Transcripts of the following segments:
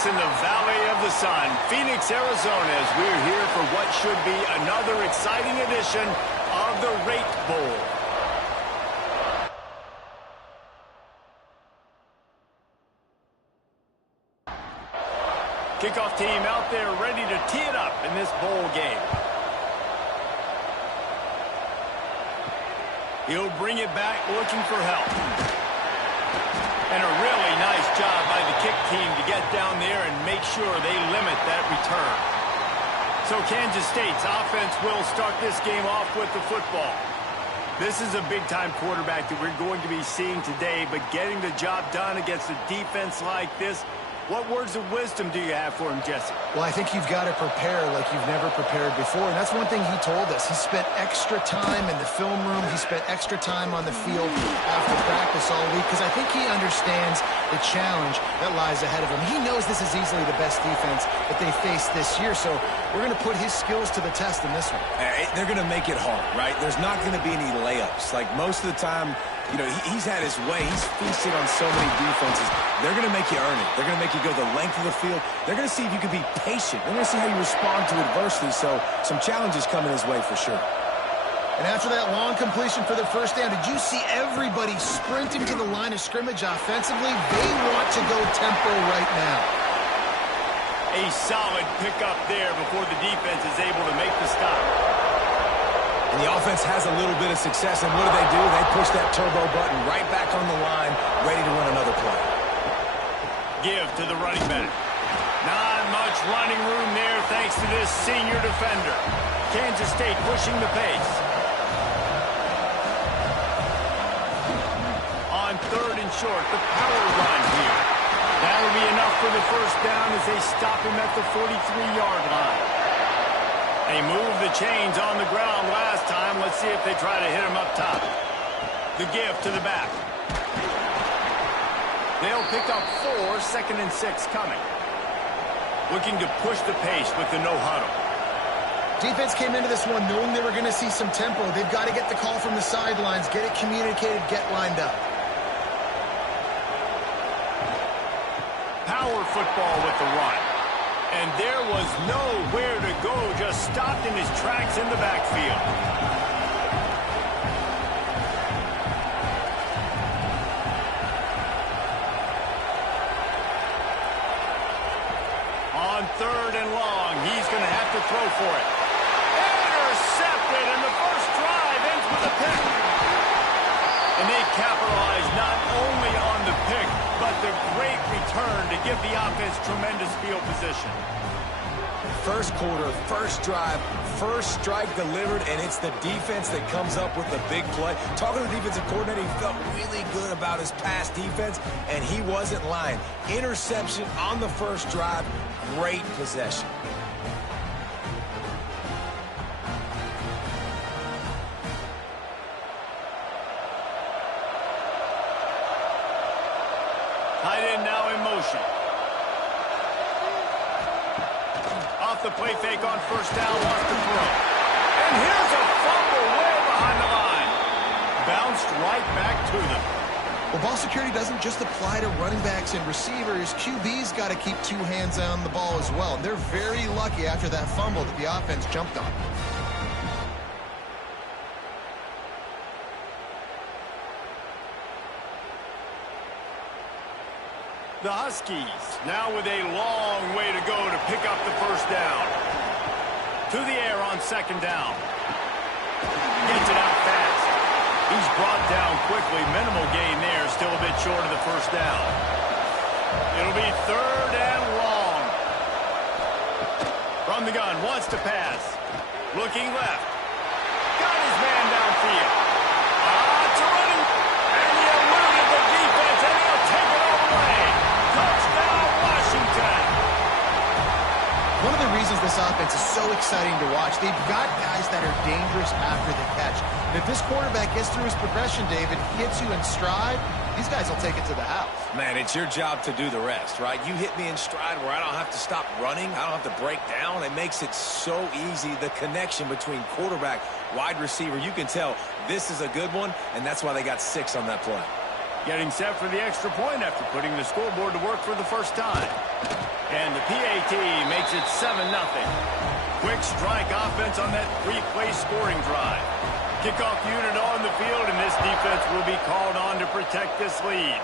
us in the Valley of the Sun, Phoenix, Arizona, as we're here for what should be another exciting edition of the Rake Bowl. Kickoff team out there ready to tee it up in this bowl game. He'll bring it back looking for help. And a really nice job by the kick team to get down there and make sure they limit that return. So Kansas State's offense will start this game off with the football. This is a big-time quarterback that we're going to be seeing today, but getting the job done against a defense like this, what words of wisdom do you have for him, Jesse? Well, I think you've got to prepare like you've never prepared before, and that's one thing he told us. He spent extra time in the film room. He spent extra time on the field after practice all week because I think he understands the challenge that lies ahead of him. He knows this is easily the best defense that they face this year, so we're going to put his skills to the test in this one. They're going to make it hard, right? There's not going to be any layups. Like most of the time, you know, he's had his way. He's feasted on so many defenses. They're going to make you earn it. They're going to make you go the length of the field. They're going to see if you can be patient. They're going to see how you respond to adversity. So some challenges coming his way for sure. And after that long completion for the first down, did you see everybody sprinting to the line of scrimmage offensively? They want to go tempo right now. A solid pickup there before the defense is able to make the stop. And the offense has a little bit of success, and what do? They push that turbo button right back on the line, ready to run another play. Give to the running back. Not much running room there thanks to this senior defender. Kansas State pushing the pace. On third and short, the power run here. That'll be enough for the first down as they stop him at the 43-yard line. They moved the chains on the ground last time. Let's see if they try to hit him up top. The give to the back. They'll pick up 4, 2nd and 6 coming. Looking to push the pace with the no huddle. Defense came into this one knowing they were going to see some tempo. They've got to get the call from the sidelines, get it communicated, get lined up. Power football with the run. And there was nowhere to go, just stopped in his tracks in the backfield. On third and long, he's going to have to throw for it. Intercepted, and the first drive ends with a pick. And they capitalize not only on the pick, but the great return to give the offense tremendous field position. First quarter, first drive, first strike delivered, and it's the defense that comes up with the big play. Talking to the defensive coordinator, he felt really good about his pass defense, and he wasn't lying. Interception on the first drive, great possession. Tight end now in motion. Off the play fake on first down, wants to throw. And here's a fumble way behind the line. Bounced right back to them. Well, ball security doesn't just apply to running backs and receivers. QB's got to keep 2 hands on the ball as well. And they're very lucky after that fumble that the offense jumped on. The Huskies now with a long way to go to pick up the first down. To the air on second down. Gets it out fast. He's brought down quickly. Minimal gain there. Still a bit short of the first down. It'll be third and long. From the gun, wants to pass. Looking left. Got his man downfield. It's a running. And he eluded the defense, and he'll take it all away. Touchdown, Washington. One of the reasons this offense is so exciting to watch, they've got guys that are dangerous after the catch. And if this quarterback gets through his progression, David, hits you in stride, these guys will take it to the house. Man, it's your job to do the rest, right? You hit me in stride where I don't have to stop running. I don't have to break down. It makes it so easy, the connection between quarterback, wide receiver. You can tell this is a good one, and that's why they got 6 on that play. Getting set for the extra point after putting the scoreboard to work for the first time. And the PAT makes it 7-0. Quick strike offense on that three-play scoring drive. Kickoff unit on the field, and this defense will be called on to protect this lead.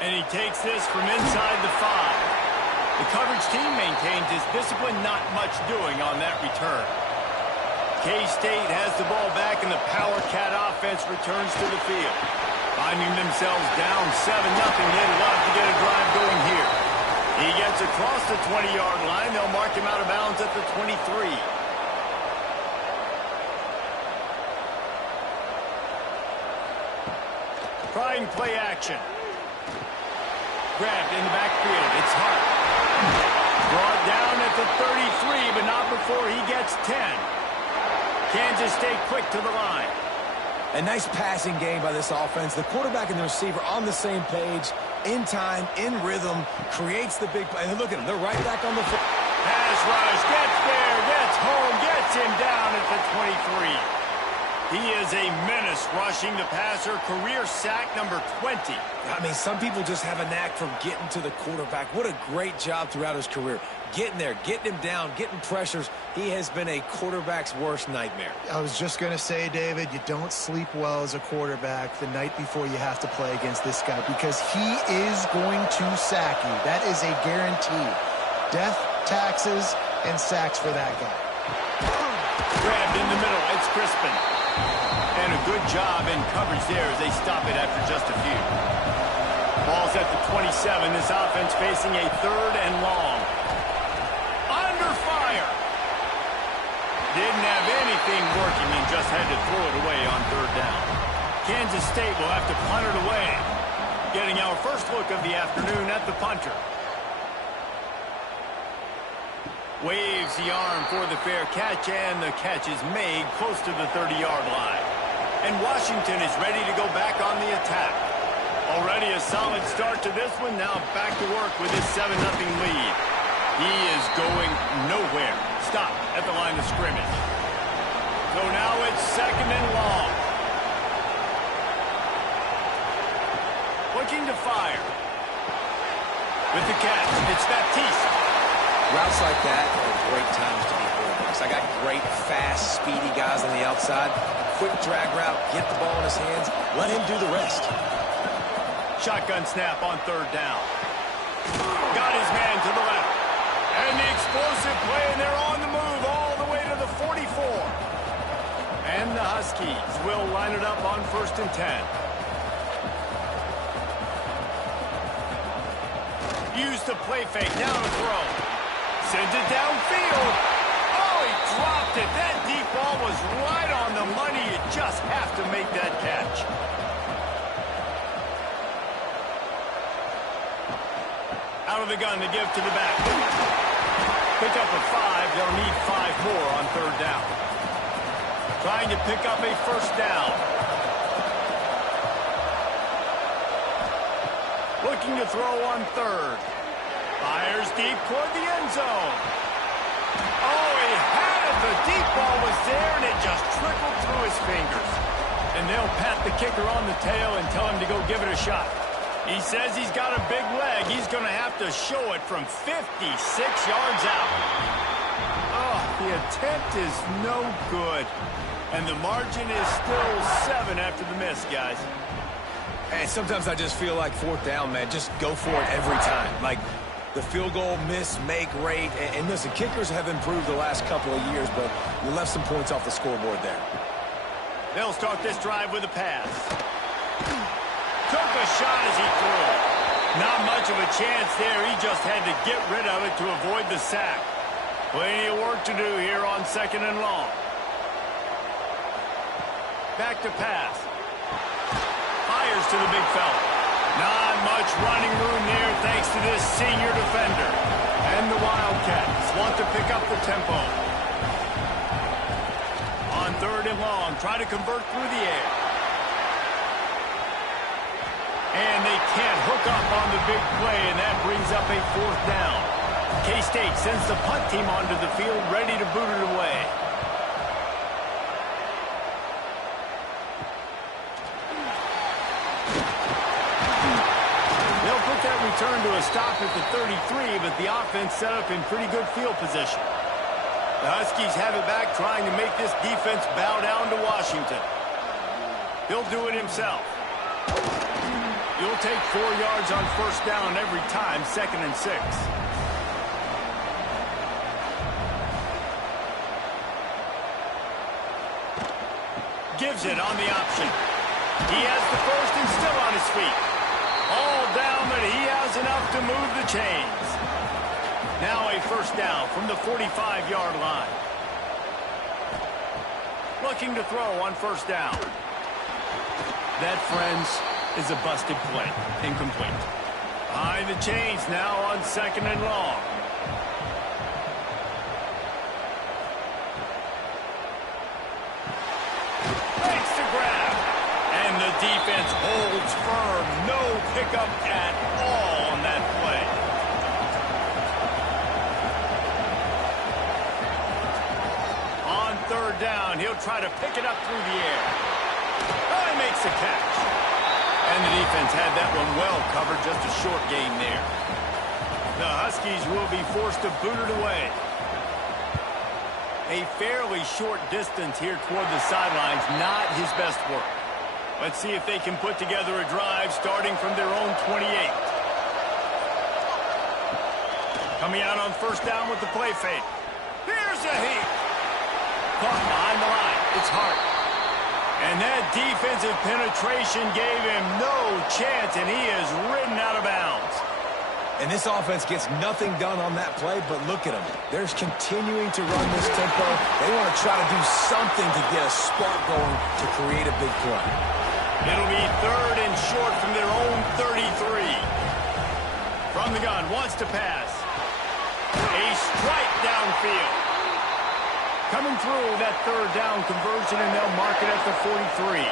And he takes this from inside the 5. The coverage team maintains his discipline, not much doing on that return. K-State has the ball back, and the Power Cat offense returns to the field. Finding themselves down 7-0, they'd love to get a drive going here. He gets across the 20-yard line. They'll mark him out of bounds at the 23. Trying play action. Grabbed in the backfield. It's Hart. Brought down at the 33, but not before he gets 10. Kansas State quick to the line. A nice passing game by this offense. The quarterback and the receiver on the same page, in time, in rhythm, creates the big play. And look at them. They're right back on the field. Pass rush. Gets there. Gets home. Gets him down at the 23. He is a menace rushing the passer. Career sack number 20. I mean, some people just have a knack for getting to the quarterback. What a great job throughout his career. Getting there, getting him down, getting pressures. He has been a quarterback's worst nightmare. I was just going to say, David, you don't sleep well as a quarterback the night before you have to play against this guy because he is going to sack you. That is a guarantee. Death, taxes, and sacks for that guy. Grabbed in the middle. It's Crispin. And a good job in coverage there as they stop it after just a few. Ball's at the 27. This offense facing a 3rd and long. Under fire. Didn't have anything working and just had to throw it away on 3rd down. Kansas State will have to punt it away. Getting our first look of the afternoon at the punter. Waves the arm for the fair catch, and the catch is made close to the 30-yard line. And Washington is ready to go back on the attack. Already a solid start to this one. Now back to work with his 7-0 lead. He is going nowhere. Stop at the line of scrimmage. So now it's 2nd and long. Looking to fire. With the catch, it's Baptiste. Routes like that are great times to be quarterbacks. I got great, fast, speedy guys on the outside. Quick drag route, get the ball in his hands, let him do the rest. Shotgun snap on 3rd down. Got his man to the left. And the explosive play, and they're on the move all the way to the 44. And the Huskies will line it up on 1st and 10. Use the play fake, now to throw. Sends it downfield. Oh, he dropped it. That deep ball was right on the money. You just have to make that catch. Out of the gun to give to the back. Pick up a 5. They'll need 5 more on 3rd down. Trying to pick up a 1st down. Looking to throw on 3rd. Fires deep toward the end zone. Oh, he had it. The deep ball was there, and it just trickled through his fingers. And they'll pat the kicker on the tail and tell him to go give it a shot. He says he's got a big leg. He's going to have to show it from 56 yards out. Oh, the attempt is no good. And the margin is still 7 after the miss, guys. And sometimes I just feel like 4th down, man. Just go for it every time. Like, the field goal, miss, make, rate. And listen, kickers have improved the last couple of years, but you left some points off the scoreboard there. They'll start this drive with a pass. Took a shot as he threw. Not much of a chance there. He just had to get rid of it to avoid the sack. Plenty of work to do here on 2nd and long. Back to pass. Fires to the big fella. Not much running room there thanks to this senior defender. And the Wildcats want to pick up the tempo. On 3rd and long, try to convert through the air. And they can't hook up on the big play, and that brings up a 4th down. K-State sends the punt team onto the field, ready to boot it away. return to a stop at the 33, but the offense set up in pretty good field position. The Huskies have it back, trying to make this defense bow down to Washington. He'll do it himself. You'll take 4 yards on first down every time, 2nd and 6. Gives it on the option. He has the first and still on his feet. All down, but he has enough to move the chains. Now a first down from the 45-yard line. Looking to throw on first down. That, friends, is a busted play. Incomplete. Behind the chains now on 2nd and long. Makes the grab. And the defense holds firm. No pickup at all on that play. On 3rd down, he'll try to pick it up through the air. Oh, he makes the catch. And the defense had that one well covered, just a short gain there. The Huskies will be forced to boot it away. A fairly short distance here toward the sidelines, not his best work. Let's see if they can put together a drive starting from their own 28. Coming out on first down with the play fake. Here's a heap. Caught behind the line. It's Hart. And that defensive penetration gave him no chance, and he is ridden out of bounds. And this offense gets nothing done on that play, but look at them. They're continuing to run this tempo. They want to try to do something to get a spark going to create a big play. It'll be 3rd and short from their own 33. From the gun, wants to pass. A strike downfield. Coming through that 3rd down conversion, and they'll mark it at the 43.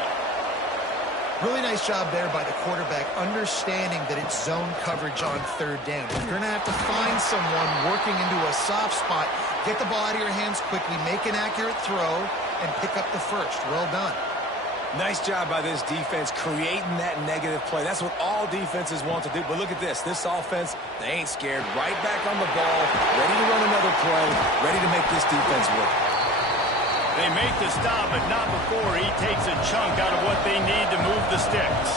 Really nice job there by the quarterback, understanding that it's zone coverage on 3rd down. You're going to have to find someone working into a soft spot, get the ball out of your hands quickly, make an accurate throw, and pick up the first. Well done. Nice job by this defense creating that negative play. That's what all defenses want to do. But look at this. This offense, they ain't scared. Right back on the ball, ready to run another play, ready to make this defense work. They make the stop, but not before he takes a chunk out of what they need to move the sticks.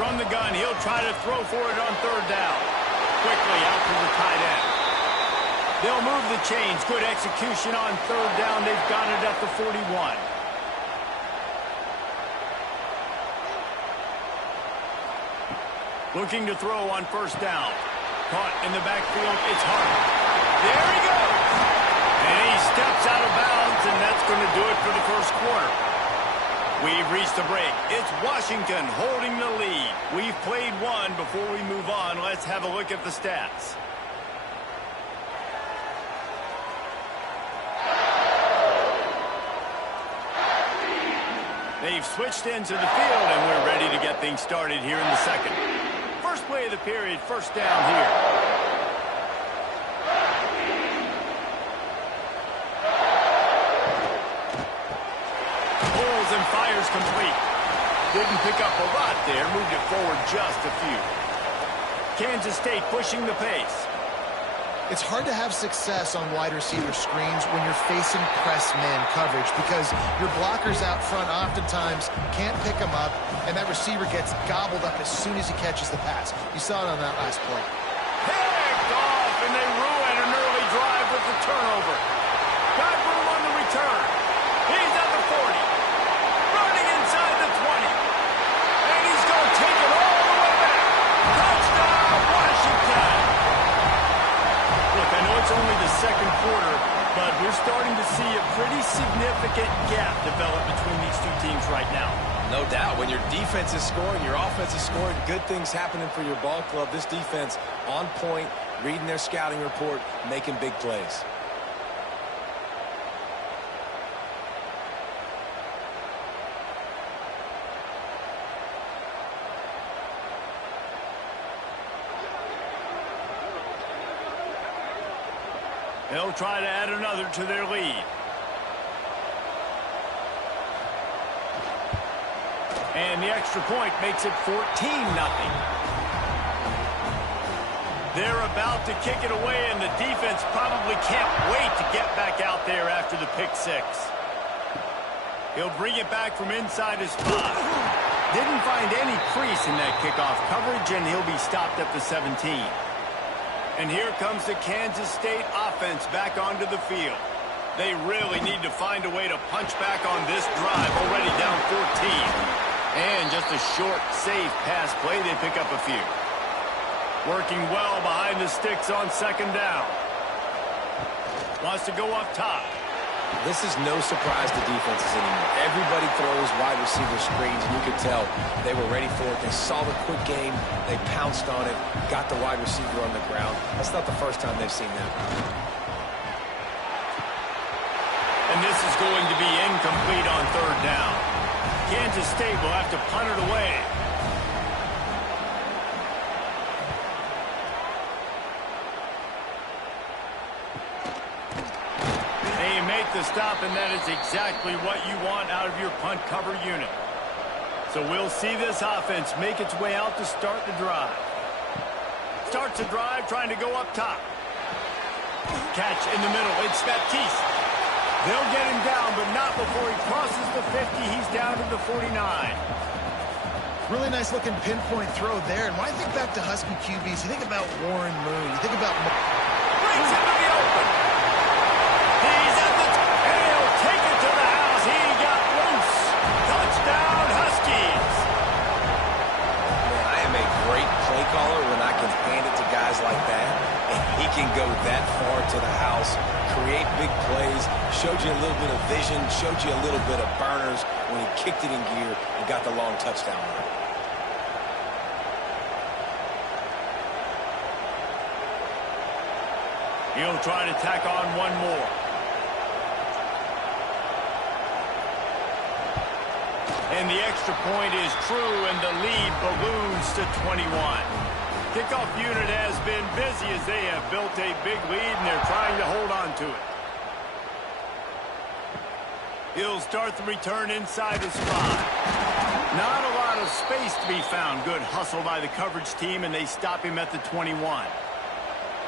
From the gun, he'll try to throw for it on 3rd down. Quickly out to the tight end. They'll move the chains. Good execution on 3rd down. They've got it at the 41. Looking to throw on first down. Caught in the backfield. It's Hart. There he goes. And he steps out of bounds, and that's going to do it for the first quarter. We've reached the break. It's Washington holding the lead. We've played one. Before we move on, let's have a look at the stats. They've switched into the field, and we're ready to get things started here in the second. First play of the period, first down here. And fires complete. Didn't pick up a lot there. Moved it forward just a few. Kansas State pushing the pace. It's hard to have success on wide receiver screens when you're facing press man coverage because your blockers out front oftentimes can't pick them up, and that receiver gets gobbled up as soon as he catches the pass. You saw it on that last play. Picked off, and they ruin an early drive with the turnover. Got room on the return. He's at the 40. Running inside the 20. And he's going to take it all the way back. Touchdown, Washington. Look, I know it's only the second quarter, but we're starting to see a pretty significant gap develop between these two teams right now. No doubt. When your defense is scoring, your offense is scoring, good things happening for your ball club. This defense on point, reading their scouting report, making big plays. They'll try to add another to their lead. And the extra point makes it 14-0. They're about to kick it away, and the defense probably can't wait to get back out there after the pick six. He'll bring it back from inside his spot. Didn't find any crease in that kickoff coverage, and he'll be stopped at the 17. And here comes the Kansas State offense back onto the field. They really need to find a way to punch back on this drive, already down 14. And just a short, safe pass play, they pick up a few. Working well behind the sticks on second down. Wants to go up top. This is no surprise to defenses anymore. Everybody throws wide receiver screens, and you could tell they were ready for it. They saw the quick game. They pounced on it, got the wide receiver on the ground. That's not the first time they've seen that. And this is going to be incomplete on third down. Kansas State will have to punt it away. They make the stop, and that is exactly what you want out of your punt cover unit. So we'll see this offense make its way out to start the drive. Starts the drive trying to go up top. Catch in the middle. It's Baptiste. They'll get him down, but not before he crosses the 50. He's down to the 49. Really nice looking pinpoint throw there. And when I think back to Husky QBs, you think about Warren Moon. You think about... Brings him to the open. He's at the... And he'll take it to the house. He got loose. Touchdown, Huskies. Man, I am a great play caller when I can hand it to guys like that. And he can go that far to the house, create big plays, showed you a little bit of vision, showed you a little bit of burners when he kicked it in gear and got the long touchdown run. He'll try to tack on one more. And the extra point is true, and the lead balloons to 21. Kickoff unit has been busy as they have built a big lead, and they're trying to hold on to it. He'll start the return inside his 5. Not a lot of space to be found. Good hustle by the coverage team, and they stop him at the 21.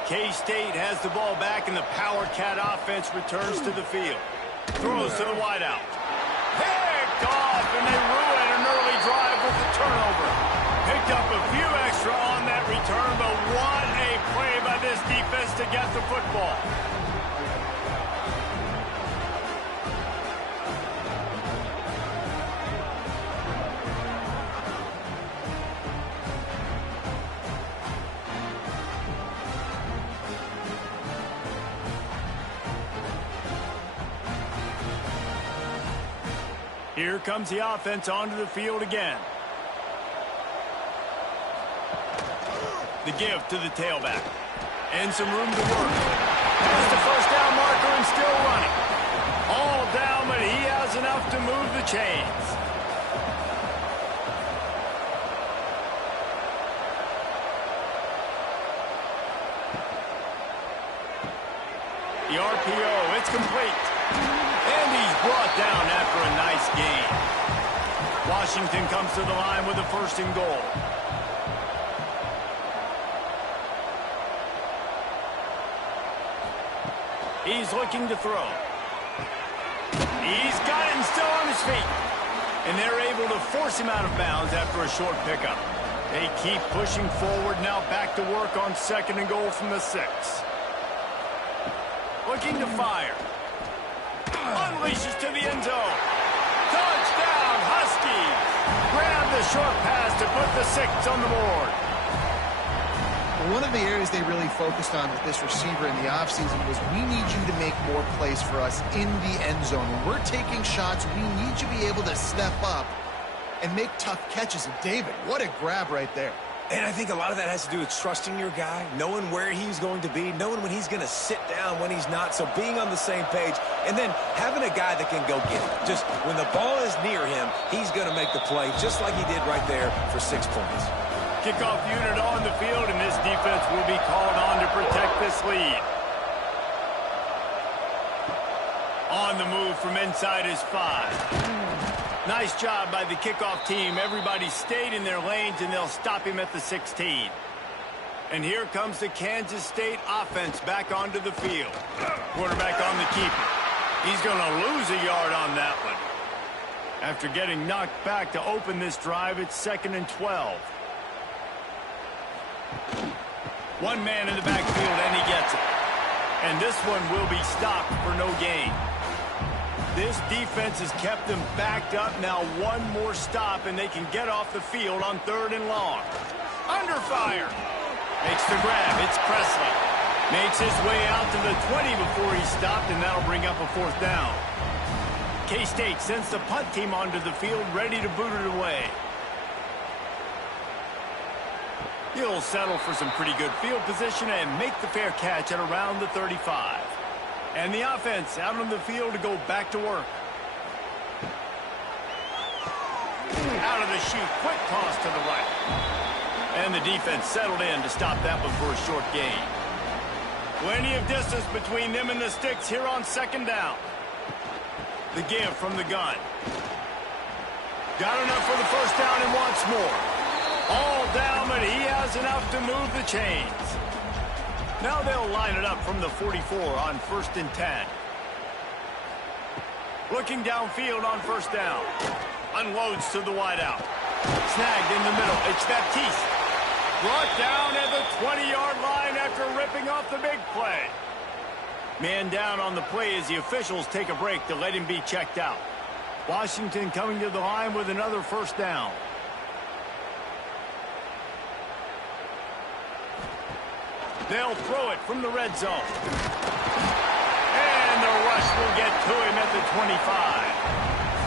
K-State has the ball back, and the Power Cat offense returns to the field. Throws to the wideout. Picked off, and they ruin an early drive with the turnover. Picked up a few extra on that return, but what a play by this defense to get the football. Here comes the offense onto the field again. The give to the tailback. And some room to work. Has the first down marker and still running. All down, but he has enough to move the chains. The RPO, it's complete. And he's brought down after a nice gain. Washington comes to the line with a 1st and goal. He's looking to throw. He's got it and still on his feet. And they're able to force him out of bounds after a short pickup. They keep pushing forward, now back to work on 2nd and goal from the 6. Looking to fire. Unleashes to the end zone. Touchdown, Huskies. Grab the short pass to put the 6 on the board. One of the areas they really focused on with this receiver in the offseason was we need you to make more plays for us in the end zone. When we're taking shots, we need you to be able to step up and make tough catches. And David, what a grab right there. And I think a lot of that has to do with trusting your guy, knowing where he's going to be, knowing when he's going to sit down, when he's not. So being on the same page, and then having a guy that can go get it. Just when the ball is near him, he's going to make the play, just like he did right there for 6 points. Kickoff unit on the field, and this defense will be called on to protect this lead. On the move from inside his 5. Nice job by the kickoff team. Everybody stayed in their lanes, and they'll stop him at the 16. And here comes the Kansas State offense back onto the field. Quarterback on the keeper. He's going to lose a yard on that one. After getting knocked back to open this drive, it's 2nd and 12. One man in the backfield, and he gets it. And this one will be stopped for no gain. This defense has kept them backed up. Now one more stop, and they can get off the field on 3rd and long. Under fire. Makes the grab. It's Presley. Makes his way out to the 20 before he stopped, and that'll bring up a 4th down. K-State sends the punt team onto the field, ready to boot it away. He'll settle for some pretty good field position and make the fair catch at around the 35. And the offense out on the field to go back to work. Out of the chute, quick toss to the right. And the defense settled in to stop that one for a short gain. Plenty of distance between them and the sticks here on 2nd down. The give from the gun. Got enough for the 1st down and wants more. All down, but he has enough to move the chains. Now they'll line it up from the 44 on 1st and 10. Looking downfield on 1st down. Unloads to the wideout. Snagged in the middle. It's Baptiste. Brought down at the 20-yard line after ripping off the big play. Man down on the play as the officials take a break to let him be checked out. Washington coming to the line with another 1st down. They'll throw it from the red zone. And the rush will get to him at the 25.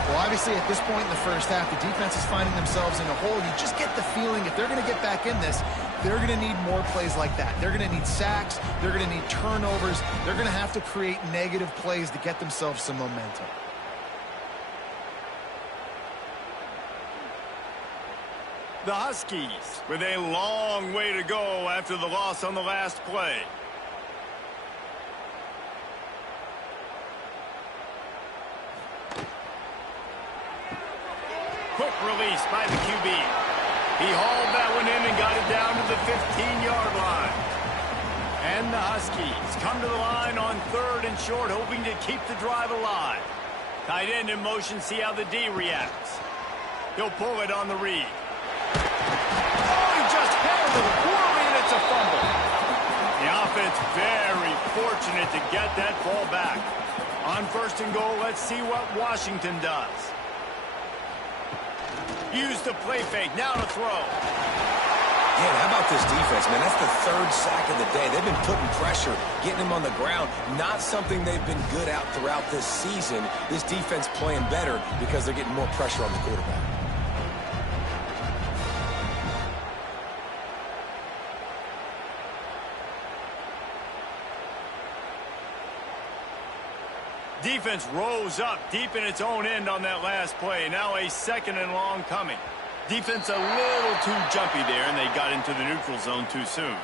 Well, obviously, at this point in the 1st half, the defense is finding themselves in a hole. You just get the feeling if they're going to get back in this, they're going to need more plays like that. They're going to need sacks. They're going to need turnovers. They're going to have to create negative plays to get themselves some momentum. The Huskies with a long way to go after the loss on the last play. Quick release by the QB. He hauled that one in and got it down to the 15-yard line. And the Huskies come to the line on 3rd and short, hoping to keep the drive alive. Tight end in motion, see how the D reacts. He'll pull it on the read. Oh, he just handled it poorly, and it's a fumble. The offense very fortunate to get that ball back. On 1st and goal, let's see what Washington does. Use the play fake, now to throw. Yeah, how about this defense, man? That's the 3rd sack of the day. They've been putting pressure, getting him on the ground. Not something they've been good at throughout this season. This defense playing better because they're getting more pressure on the quarterback. Defense rose up deep in its own end on that last play. Now a 2nd and long coming. Defense a little too jumpy there, and they got into the neutral zone too soon.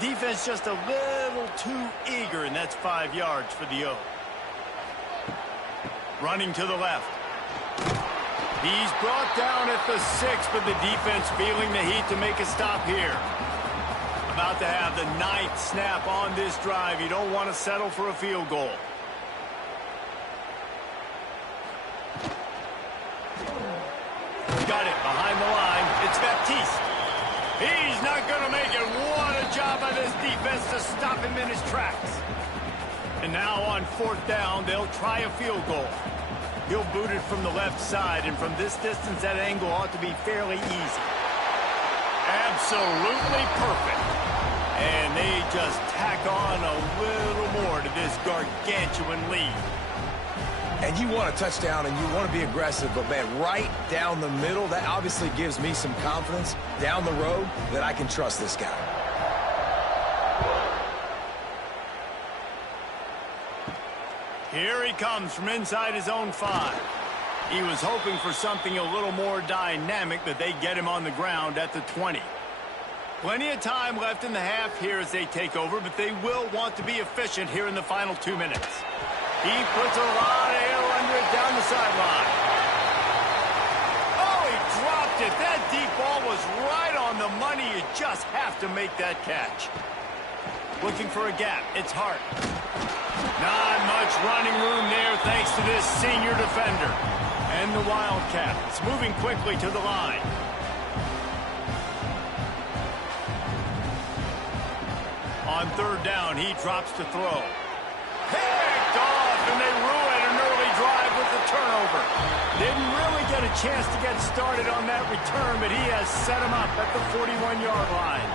Defense just a little too eager, and that's 5 yards for the O. Running to the left. He's brought down at the 6, but the defense feeling the heat to make a stop here. About to have the 9th snap on this drive. You don't want to settle for a field goal. Got it behind the line. It's Baptiste. He's not going to make it. What a job by this defense to stop him in his tracks. And now on 4th down, they'll try a field goal. He'll boot it from the left side, and from this distance, that angle ought to be fairly easy. Absolutely perfect. And they just tack on a little more to this gargantuan lead. And you want a touchdown, and you want to be aggressive, but, man, right down the middle, that obviously gives me some confidence down the road that I can trust this guy. Here he comes from inside his own 5. He was hoping for something a little more dynamic, but they get him on the ground at the 20. Plenty of time left in the half here as they take over, but they will want to be efficient here in the final 2 minutes. He puts a lot of air under it down the sideline. Oh, he dropped it. That deep ball was right on the money. You just have to make that catch. Looking for a gap. It's Hart. Not much running room there thanks to this senior defender. And the Wildcats moving quickly to the line. On third down, he drops to throw. Picked off, and they ruin an early drive with the turnover. Didn't really get a chance to get started on that return, but he has set him up at the 41-yard line.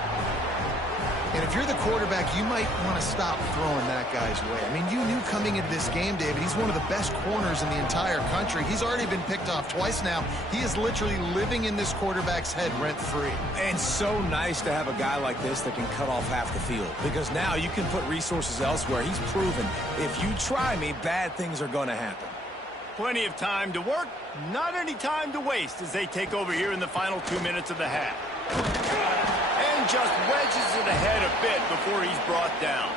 And if you're the quarterback, you might want to stop throwing that guy's way. I mean, you knew coming into this game, David, he's one of the best corners in the entire country. He's already been picked off twice now. He is literally living in this quarterback's head rent-free. And so nice to have a guy like this that can cut off half the field, because now you can put resources elsewhere. He's proven if you try me, bad things are going to happen. Plenty of time to work, not any time to waste as they take over here in the final 2 minutes of the half. And just wedges it ahead a bit before he's brought down.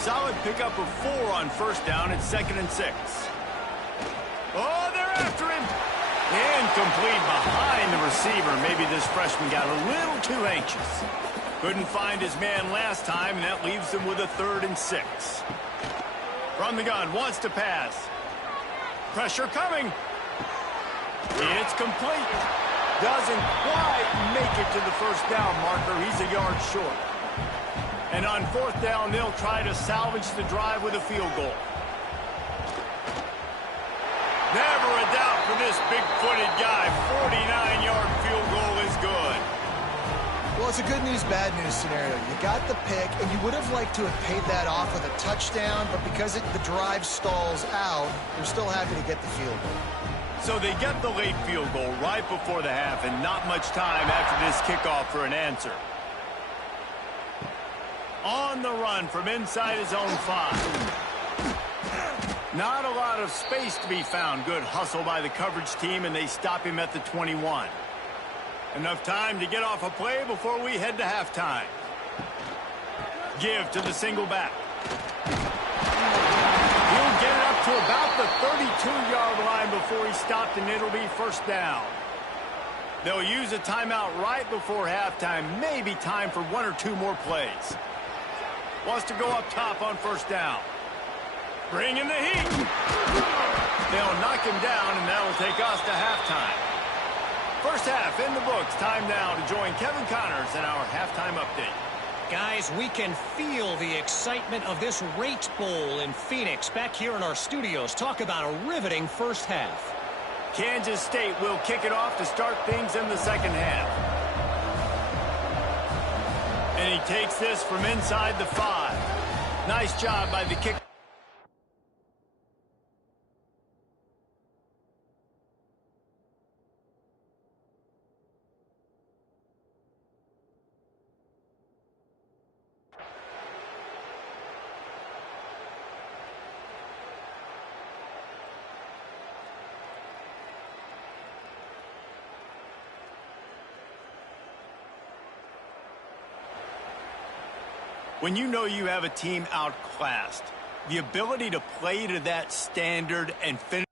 Solid pickup of 4 on first down at 2nd and 6. Oh, they're after him. Incomplete behind the receiver. Maybe this freshman got a little too anxious. Couldn't find his man last time, and that leaves him with a 3rd and 6. From the gun, wants to pass. Pressure coming. It's complete. Doesn't quite make it to the first down marker. He's a yard short. And on 4th down, they'll try to salvage the drive with a field goal. Never a doubt for this big-footed guy. 49-yard field goal is good. Well, it's a good news, bad news scenario. You got the pick, and you would have liked to have paid that off with a touchdown, but because the drive stalls out, you're still happy to get the field goal. So they get the late field goal right before the half, and not much time after this kickoff for an answer. On the run from inside his own 5. Not a lot of space to be found. Good hustle by the coverage team, and they stop him at the 21. Enough time to get off a play before we head to halftime. Give to the single back. He'll get it up to about the 32-yard line before he's stopped, and it'll be first down. They'll use a timeout right before halftime. Maybe time for 1 or 2 more plays. Wants to go up top on first down. Bring in the heat. They'll knock him down, and that'll take us to halftime. First half in the books. Time now to join Kevin Connors in our halftime update. Guys, we can feel the excitement of this Rate Bowl in Phoenix back here in our studios. Talk about a riveting first half. Kansas State will kick it off to start things in the second half. And he takes this from inside the 5. Nice job by the kick. When you know you have a team outclassed, the ability to play to that standard and finish